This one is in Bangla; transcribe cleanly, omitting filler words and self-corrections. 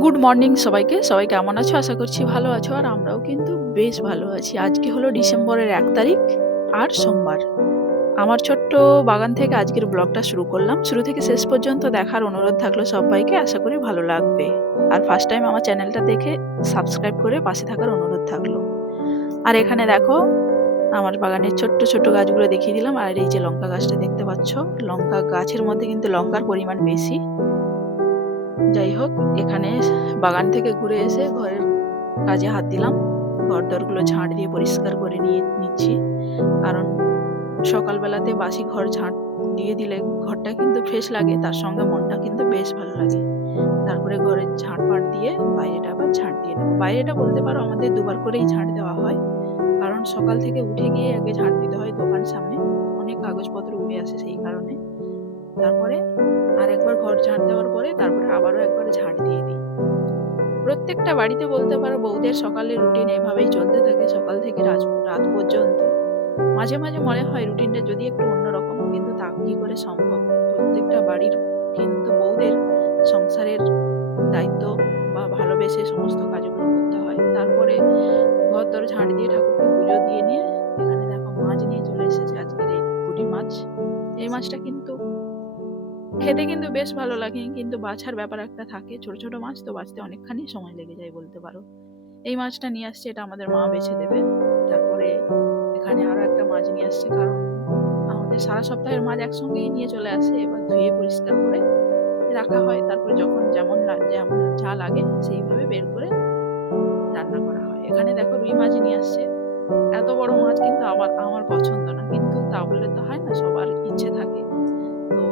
গুড মর্নিং সবাইকে। সবাই কেমন আছো? আশা করছি ভালো আছো। আর আমরাও কিন্তু বেশ ভালো আছি। আজকে হলো ডিসেম্বরের ১ তারিখ আর সোমবার। আমার ছোট্ট বাগান থেকে আজকের ব্লগটা শুরু করলাম। শুরু থেকে শেষ পর্যন্ত দেখার অনুরোধ থাকলো সব্বাইকে। আশা করি ভালো লাগবে। আর ফার্স্ট টাইম আমার চ্যানেলটা দেখে সাবস্ক্রাইব করে পাশে থাকার অনুরোধ থাকলো। আর এখানে দেখো আমার বাগানের ছোট্ট, ছোট্ট গাছগুলো দেখিয়ে দিলাম। আর এই যে লঙ্কা গাছটা দেখতে পাচ্ছ, লঙ্কা গাছের মধ্যে কিন্তু লঙ্কার পরিমাণ বেশি। যাই হোক, এখানে বাগান থেকে ঘুরে এসে ঘরের কাজে হাত দিলাম। ঘর-দরগুলো ঝাঁট দিয়ে পরিষ্কার করে নিচ্ছি। কারণ সকালবেলাতে বাসি ঘর ঝাঁট দিয়ে দিলে ঘরটা কিন্তু ফ্রেশ লাগে, তার সঙ্গে মনটা কিন্তু বেশ ভালো লাগে। তারপরে ঘরের ঝাঁট-ফাঁট দিয়ে বাইরেটা আবার ঝাঁট দিয়ে দেবো। বাইরেটা বলতে পারো আমাদের দুবার করেই ঝাঁট দেওয়া হয়। কারণ সকাল থেকে উঠে গিয়ে আগে ঝাঁট দিতে হয় দোকান সামনে। অনেক কাগজপত্র উড়ে আসে সেই কারণে। তারপরে আরেকবার ঘর ঝাঁট দেওয়ার পরে তারপরে আবারও একবার ঝাঁট দিয়ে দিই। প্রত্যেকটা বাড়িতে বলতে পারো বউদের সকালের রুটিন এভাবেই চলতে থাকে সকাল থেকে রাত পর্যন্ত। মাঝে, মাঝে মনে হয় রুটিনটা যদি একটু অন্যরকম, কিন্তু তা কি করে সম্ভব? প্রত্যেকটা বাড়ির কিন্তু বউদের সংসারের দায়িত্ব বা ভালোবেসে সমস্ত কাজগুলো করতে হয়। তারপরে ঘর-দর ঝাঁট দিয়ে ঠাকুরকে পুজো দিয়ে নিয়ে এখানে দেখো মাছ নিয়ে চলে এসেছে আজকের এই পুঁটি মাছ। এই মাছটা কিন্তু খেতে কিন্তু বেশ ভালো লাগে, কিন্তু বাছার ব্যাপার একটা থাকে। ছোট, ছোট মাছ তো বাছতে অনেকখানি সময় লেগে যায় বলতে পারো। এই মাছটা নিয়ে আসছে, এটা আমাদের মা বেছে দেবে। তারপরে এখানে আরো একটা মাছ নিয়ে আসছে, কারণ আমাদের সারা সপ্তাহের মাছ একসঙ্গেই নিয়ে চলে আসে। এবার ধুয়ে পরিষ্কার করে রাখা হয়। তারপরে যখন যেমন যা লাগে সেইভাবে বের করে রান্না করা হয়। এখানে দেখো রুই মাছ নিয়ে আসছে। এত বড় মাছ কিন্তু আমার পছন্দ না। কিন্তু তা বললে তো হয় না, সবার ইচ্ছে থাকে। তো